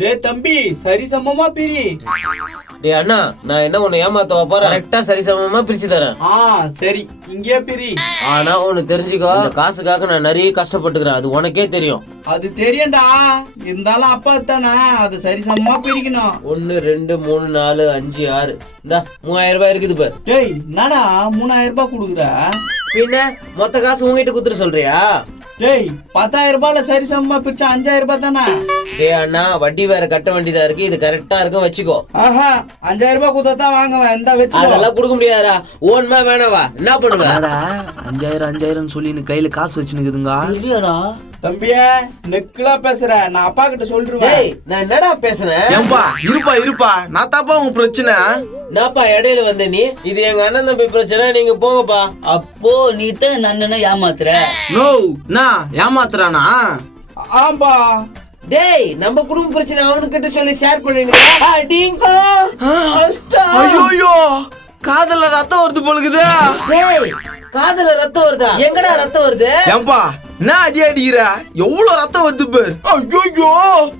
டே தம்பி சரி சமமா பிரி. டே அண்ணா, நான் என்ன உன்னை ஏமாத்தவா போறேன்? கரெக்டா சரி சமமா பிரிச்சு தரேன். சரி இங்கே பிரி. ஆனா ஒண்ணு தெரிஞ்சுக்கோ, இந்த காசுக்காக நான் நிறைய கஷ்டப்பட்டுக்கிறேன், அது உனக்கே தெரியும். அது தெரியும்டா, இருந்தாலும் அப்பா தானே, அது சரி சமமா பிரிக்கணும். 1 2 3 4 5 6 இந்த 3000 ரூபாய் இருக்குது பாரு. டேய் என்னடா 3000 ரூபாய் கொடுக்குற? பின்ன மொத்த காசு உங்ககிட்ட குடுத்துட்டு சொல்றியா? டேய் 10000 ரூபாய்ல சரி சமமா பிரிச்சா 5000 ரூபாய் தானே. டேய் அண்ணா, வட்டி வேற கட்ட வேண்டியதா இருக்கு, இது கரெக்டா இருக்கும் வச்சுக்கோ. 5000 ரூபாய் கொடுத்தா வாங்குவேன், இந்த வச்சு. அதெல்லாம் கொடுக்க முடியாதா? ஓன்மா வேணாவா? என்ன பண்ணுவ? 5000 சொல்லி கையில காசு வச்சுனுக்குதுங்க. இல்லையாடா தம்பியே, நெக்குலா பேசுற, நான் அப்பா கிட்ட சொல்லிருவேன். நான் என்னடா பேசுறேன்? ஏம்பா இருப்பா, நான் தாப்பா உங்க பிரச்சனை. நாப்பா இடையில வந்த நீ? இது எங்க அண்ணன் தம்பி பிரச்சனை, நீங்க போங்கப்பா. அப்போ நீ தான் இந்த அண்ணனை ஏமாத்துற? நோ, நான் ஏமாத்துறானா? ஆம்பா. டேய், நம்ம குடும்ப பிரச்சனை அவனுக்கிட்ட சொல்லி ஷேர் பண்ணிடுங்க. ஐயோ, காதல ரத்தம் வருது போலுக்குது. டேய், காதுல ரத்தம் வருதா? எங்கடா ரத்தம் வருது? ஏம்பா என்ன அடி அடிக்கிற? எவ்வளவு ரத்தம் வருது பேர். ஐயோ,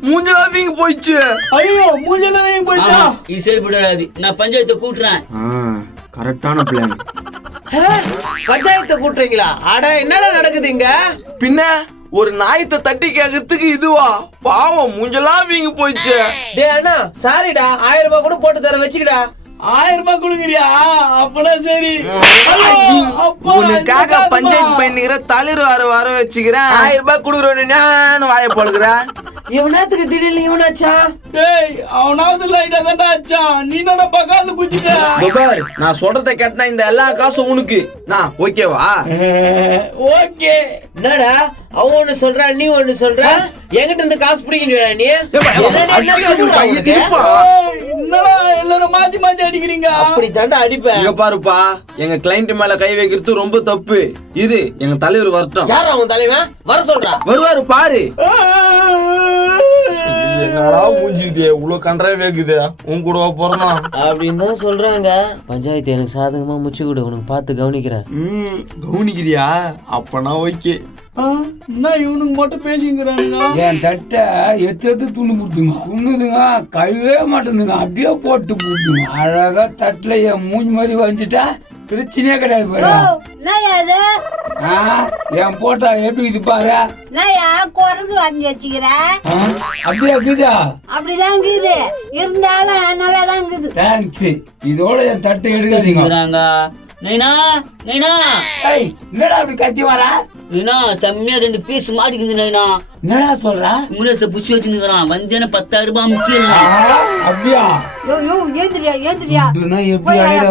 மூஞ்செல்லாம் வீங்கி போயிடுச்சு. ஐயோ, மூஞ்செல்லாம் வீங்கி போயிடுச்சா? இது சரிப்படாது, நான் பஞ்சாயத்தை கூட்டுறேன். கரெக்டான பிளான். பஞ்சாயத்தை கூட்டுறீங்களா? அட என்னடா நடக்குது இங்க? பின்ன ஒரு நாயத்தை தட்டி கேக்கிறதுக்கு இதுவா? பாவம் மூஞ்செல்லாம் வீங்கி போயிடுச்சு. டேய் அண்ணா, சாரிடா, 1000 ரூபாய் கூட போட்டு தர, வச்சுக்கடா. 1000 ரூபாய் கொடுக்குறியா? அப்பனா சரி. உனக்காக பஞ்சாயத்து பண்ணிக்கிற தலைவர் வர வச்சுக்கிறேன். 1000 ரூபாய் கொடுக்குறேன்னு நான் வாய போடுக்கிறேன். இவனாத்துக்கு திடீர்னு இவனாச்சா? டேய், அவனாவது லைட்டா தான்டா அச்சான், நீ என்னடா பகால்னு குஞ்சிட்ட? பார், நான் சொல்றத கேட்டா இந்த எல்லா காசும் உனக்கு. நான் ஓகேவா? ஓகே. என்னடா அவன் ஒண்ணு சொல்றான், நீ ஒண்ணு சொல்ற? என்கிட்ட இருந்து காசு பிடிக்கணும் நீ? என்னடா எல்லாரும் மாத்தி மாத்தி அடிக்கிறீங்க? அப்படி தாண்டா அடிப்பேன். இங்க பாருப்பா, எங்க கிளைண்ட் மேல கை வைக்கிறது ரொம்ப தப்பு. இரு, எங்க தலைவர் வரட்டும். யார் அவன் தலைவன்? வர சொல்றா. வருவாரு பாரு. என்னடா மூஞ்சிக்குது, இவ்வளவு கண்டரே வேக்குது. உன் கூட போறனா அப்படின்னு தான் சொல்றாங்க. பஞ்சாயத்து எனக்கு சாதகமா முச்சு கூட உனக்கு பார்த்து கவனிக்கிறேன். கவனிக்கிறியா? அப்பனா ஓகே. என்ன இவனுக்கு மட்டும் பேசிக்கிறானுங்க? என் தட்டை எத்து துண்ணு புடுத்துங்க, துண்ணுதுங்க, கழுவே மாட்டேங்குதுங்க, அப்படியே போட்டு புடுத்துங்க. அழகா தட்டுல என் மூஞ்சி மாதிரி வந்துட்டா பிரச்சனையே கிடையாது பாரு. என் போட்டா எப்படி இது பாரு. குறைஞ்சு வாங்கி வச்சுக்கிற அப்படியே இருக்குதா? அப்படிதான் இருக்குது, இருந்தாலும் நல்லாதான் இருக்குது. தேங்க்ஸ். இதோட என் தட்டை எடுக்காதீங்க. நைனா நைனா, என்னடா அப்படி கத்தி வரா? நைனா செம்மையா 2 பீஸ் மாட்டிக்குது நைனா. என்னடா சொல்றா? முனேச புடிச்சு வச்சுக்கிறான், வந்தேன 10000 ரூபாய் முக்கியம். அப்படியா? ஏந்திரியா ஏந்திரியா,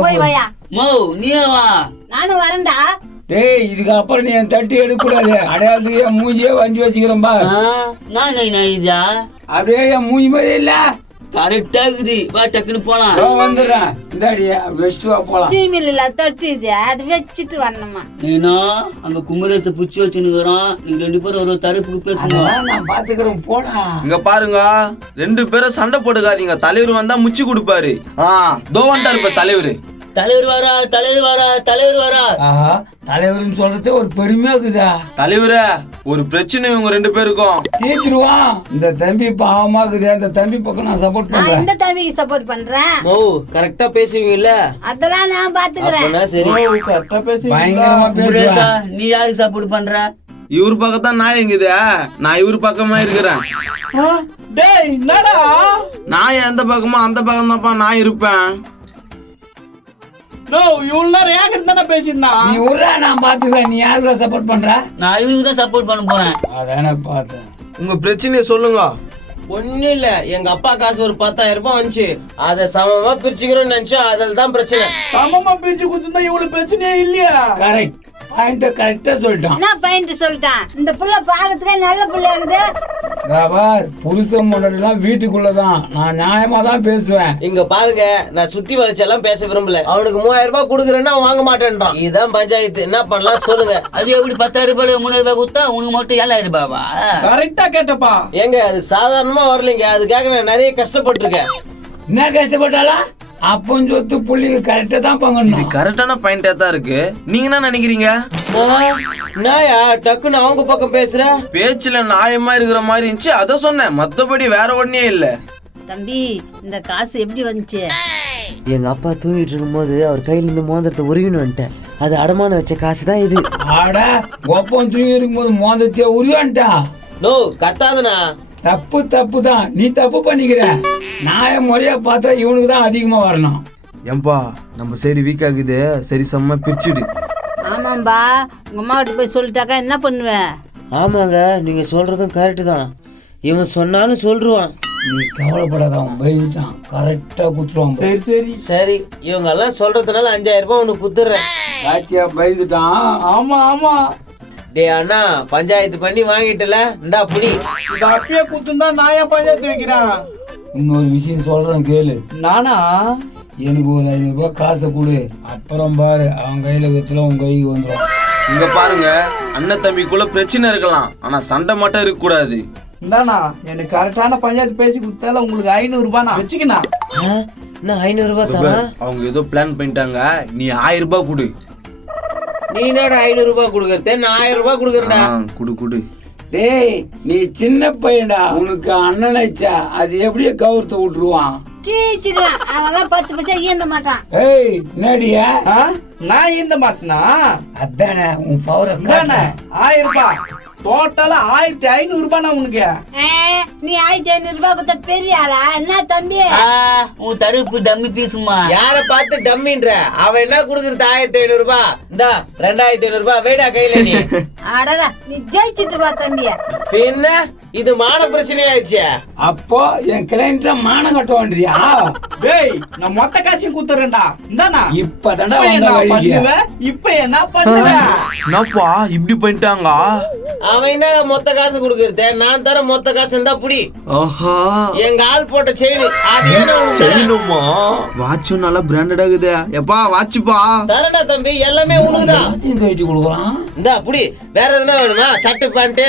போய் வாயா. மோ நீயா வா. நானும் வரேன்டா. டேய், இதுக்கு அப்புறம் நீ என் தட்டி எடுக்க கூடாது. அடையாளத்துக்கு என் மூஞ்சியே வஞ்சி வச்சுக்கிறேன் பா. நான் நைனா இதா அப்படியே என் மூஞ்சி மாதிரி இல்ல, கரெக்டா இருக்குது. வா டக்குன்னு போலாம். வந்துடுறேன். இந்தாடியா வெஸ்ட் வா போலாம். சீமில்ல தட்டு இது, அது வச்சுட்டு வரணுமா? நீனா அங்க குமரேச புடிச்சு வச்சுக்கிறான், நீங்க 2 பேரும் ஒரு தரப்புக்கு பேசுங்க. நான் பாத்துக்கிறேன், போடா. இங்க பாருங்க, 2 பேரும் சண்டை போட்டுக்காதீங்க. தலைவர் வந்தா முச்சு கொடுப்பாரு. தோ வந்துட்டாரு இப்ப தலைவர். தலைவர் வரா, தலைவர் வரா, தலைவர் வரா. ஆஹா, தலைவர்னு சொல்றது ஒரு பெருமையா இருக்குதா? தலைவரே, ஒரு பிரச்சனை இவங்க 2 பேருக்கும். தீர்த்துருவான். இந்த தம்பி பாவமா இருக்குது, அந்த தம்பி பக்கம் நான் சப்போர்ட் பண்றேன். இந்த தம்பிக்கு சப்போர்ட் பண்றேன். ஓ, கரெக்டா பேசுவீங்கல்ல? அதெல்லாம் நான் பாத்துக்கிறேன். அப்பனா சரி. கரெக்டா பேசி பயங்கரமா முனேசா, பேசுறேன். நீ யாருக்கு சப்போர்ட் பண்ற? இவரு பக்கம் தான் நான் எங்குது, நான் இவரு பக்கமா இருக்கிறேன். டேய் என்னடா? நான் எந்த பக்கமோ அந்த பக்கம் தான்ப்பா நான் இருப்பேன். நோ, இவ்வளவு நேரம் ஏன் இருந்தா பேசினா? நீ உர்றா, நான் பாத்துக்கிறேன். நீ யாருக்குள்ள சப்போர்ட் பண்ற? நான் இவனுக்கு தான் சப்போர்ட் பண்ண போறேன். அதானே பார்த்தேன். உங்க பிரச்சனையை சொல்லுங்க. ஒண்ணும் இல்ல, எங்க அப்பா காசு ஒரு 10000 ரூபாய் வந்துச்சு, அத சமமா பிரிச்சுக்கிறோம்னு நினைச்சோம், அதுல தான் பிரச்சனை. சமமா பிரிச்சு கொடுத்தா இவ்வளவு பிரச்சனையே இல்லையா? கரெக்ட், பாயிண்ட் கரெக்டா சொல்லிட்டான். என்ன பாயிண்ட் சொல்லிட்டான்? இந்த புள்ள பாக்கிறதுக்கே நல்ல புள்ள இருக்குது. ராபார், புருஷன் முன்னாடிலாம் வீட்டுக்குள்ளதான். நான் நியாயமா தான் பேசுவேன். இங்க பாருங்க, நான் சுத்தி வளைச்செல்லாம் பேச விரும்பல. அவனுக்கு 3000 ரூபாய் கொடுக்குறேன்னா அவன் வாங்க மாட்டேன்றான். இதுதான் பஞ்சாயத்து. என்ன பண்ணலாம் சொல்லுங்க. அது எப்படி 10000 ரூபாய் 3000 ரூபாய் கொடுத்தா உனக்கு மட்டும் 7000 ரூபாவா? கரெக்டா கேட்டப்பா. ஏங்க, அது சாதாரணமா வரலைங்க, அதுக்காக நான் நிறைய கஷ்டப்பட்டிருக்கேன். என்ன கஷ்டப்பட்டாலா? அப்பன் சொத்து புள்ளிங்க கரெக்டா தான் இது பங்கணும். கரெக்டான பாயிண்டா தான் இருக்கு. நீங்க என்ன நினைக்கிறீங்க? நாயா டக்குன்னு அவங்க பக்கம் பேசுற? பேச்சுல நியாயமா இருக்கிற மாதிரி இருந்துச்சு, அத சொன்னேன். மத்தபடி வேற ஒண்ணே இல்ல. தம்பி இந்த காசு எப்படி வந்துச்சு? எங்க அப்பா தூங்கிட்டு இருக்கும்போது அவர் கையில இருந்து மோதிரத்தை உருவின்னு வந்துட்டேன். அது அடமான வச்ச காசு தான் இது. ஆட ஒப்பம் தூங்கி இருக்கும்போது மோந்தத்தைய உருவான்ட்டா. நோ கத்தாதனா. தப்பு தான், நீ தப்பு பண்ணிக்கிற. நான் முறையா பார்த்தா இவனுக்கு தான் அதிகமா வரணும். ஏம்பா நம்ம சைடு வீக் ஆகுது, சரி சமமா பிரிச்சுடு. ஆமாம்பா, உங்க அம்மா கிட்ட போய் சொல்லிட்டாக்கா என்ன பண்ணுவேன்? ஆமாங்க, நீங்க சொல்றதும் கரெக்டு தான். இவன் சொன்னாலும் சொல்றான். நீ கவலைப்படாத, அவன் பயந்துட்டான். கரெக்டா குத்துருவான். சரி சரி சரி, இவங்க எல்லாம் சொல்றதுனால 5000 ரூபாய் உனக்கு குத்துறேன். காட்சியா பயந்துட்டான். ஆமா ஆமா டே அண்ணா, பஞ்சாயத்து பண்ணி வாங்கிட்டல, இந்தா புடி. இது அப்பயே குத்துந்தா நான் ஏன் பஞ்சாயத்து வைக்கிறேன்? இன்னொரு விஷயம் சொல்றேன் கேளு. நானா? எனக்கு ஒரு 500 ரூபாய் காசை கொடு, அப்புறம் பாரு அவன் கையில வச்சுல உன் கைக்கு வந்துடும். இங்க பாருங்க, அண்ணன் தம்பிக்குள்ள பிரச்சனை இருக்கலாம், ஆனா சண்டை மட்டும் இருக்க கூடாது. இந்தாண்ணா, எனக்கு கரெக்டான பஞ்சாயத்து பேசி கொடுத்தால உங்களுக்கு 500 ரூபாய் நான் வச்சுக்கினா. நான் 500 ரூபாய் தரேன். அவங்க ஏதோ பிளான் பண்ணிட்டாங்க, நீ 1000 ரூபாய் கொடு. நீ என்னடா 500 ரூபாய் கொடுக்கறது? நான் 1000 ரூபாய் கொடுக்கறேன்டா. குடு குடு. டேய் நீ சின்ன பையன்டா, உனக்கு அண்ணனாச்சா, அது எப்படியே கவுர்த்து விட்டுருவான். கீச்சிடுவேன், அவெல்லாம் 10 பைசா ஈந்த மாட்டான். ஏய் என்னடியா? நான் இந்த மாட்டேனா? அதானே உன் பவரை இந்தாண்ணே, 1000 ரூபாய் டோட்டலா 1500 ரூபாய் நான் உனக்கு. நீ 1500 ரூபாய் கொடுத்த பெரிய ஆளா என்ன தம்பி? உன் தடுப்பு டம்மி பீசுமா. யார பார்த்து டம்மின்ற? அவன் என்ன கொடுக்கறது? 1500 ரூபாய். இந்தா 2500 ரூபாய் வேடா கையில நீ. அடடா, நீ ஜெயிச்சிட்டு வா தம்பி. பின்ன இது மான பிரச்சனையாச்சு. அப்போ என் கிளைண்ட்ல மானம் கட்டுவான்றியா? டேய், நான் மொத்த காசையும் குத்துறேன்டா. இந்தாண்ணா, இப்பதான்டா இப்ப வந்த என்ன வழிக்கு. பண்ணுவ? இப்ப என்ன பண்ணுவ? என்னப்பா இப்படி பண்ணிட்டாங்க? அவன் என்ன மொத்த காசு கொடுக்கறது? நான் தர மொத்த காசு இருந்தா புடி. ஆஹா, எங்க ஆள் போட்ட செயின் அது ஏன் உனக்கு தரேன்? சரினுமா? வாட்சும் நல்லா பிராண்டட் ஆகுது. எப்பா வாட்சுப்பா? தரேன்டா தம்பி, எல்லாமே உனக்குதான். எல்லாத்தையும் கழிச்சு கொடுக்குறான். இந்தா புடி. வேற எதுனா வேணுமா? சட்டை பேண்ட்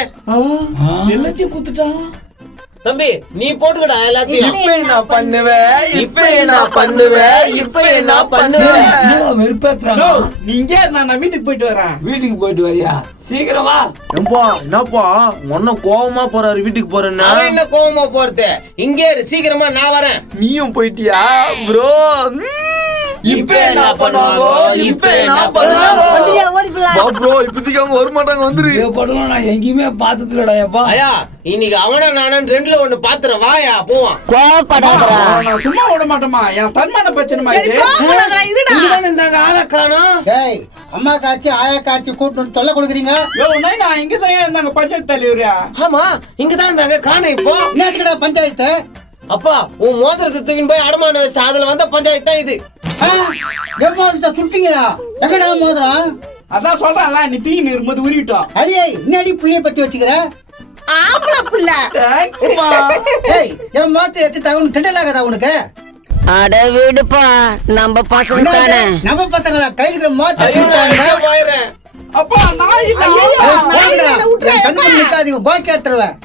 எல்லாத்தையும் குத்துட்டான். தம்பி நீ போட்டுக்கடா எல்லாத்தையும். இப்ப என்ன பண்ணுவேன்? இப்ப என்ன பண்ணுவேன்? இப்ப என்ன பண்ணுவேன்? வெறுப்பேற்றுறாங்க. நீங்க நான் வீட்டுக்கு போயிட்டு வரேன். வீட்டுக்கு போயிட்டு வரியா? சீக்கிரம் வா. ஏம்பா என்னப்பா உன்ன கோவமா போறாரு வீட்டுக்கு போறேன்னா? அவன் என்ன கோவமா போறது? இங்கே இரு, சீக்கிரமா நான் வரேன். நீயும் போயிட்டியா ப்ரோ? இப்ப என்ன பண்ணுவாங்க? இப்ப என்ன பண்ணுவாங்க? வந்துயா, ஓடி போலாம். வா ப்ரோ, இப்போதைக்கு அவங்க வர மாட்டாங்க, வந்துரு. இதே படம் நான் எங்கேயுமே பார்த்ததுலடா. எப்பா ஐயா, இன்னைக்கு அவனா நானும் 2ல 1 பாத்துறேன். வாயா போவான். கோவப்படாதடா. நான் சும்மா விட மாட்டேமா, என் தன்மான பிரச்சனைமா இது. இருந்தாங்க ஆளை காணோம். டேய் அம்மா காட்சி ஆயா காட்சி கூட்டு வந்து தொல்லை கொடுக்குறீங்க. நான் இங்க தான் இருந்தாங்க பஞ்சாயத்து தலைவரா. ஆமா, இங்கதான் இருந்தாங்க, காணோம் இப்போ. என்னத்துக்குடா பஞ்சாயத்து? அப்பா உன் மோதிரத்தை தூக்கின்னு போய் அடமான வச்சுட்டு அதுல வந்த பஞ்சாயத்து தான் இது. எவ்வளோ சுட்டிங்களா? எங்கடா மோதிரம்? அதான் சொல்றேன்ல, நீ தீனி இருக்கும்போது உருவிட்டோம். அடியே இன்னடி புள்ளிய பத்தி வச்சுக்கிற? ஆம்பள புள்ள. தேங்க்ஸ்மா. டேய் என் மாத்த எடுத்து தவணு திண்டலாகதா உனக்கு? அட விடுப்பா, நம்ம பசங்க தானே. நம்ம பசங்களா கையில இருக்கிற மாத்த ஐயோ, நான் கொடுத்தாங்க. இங்கே போயிடுறேன். அப்பா நான் இல்ல. நிக்காதீங்க கோக்கி எடுத்துருவேன்.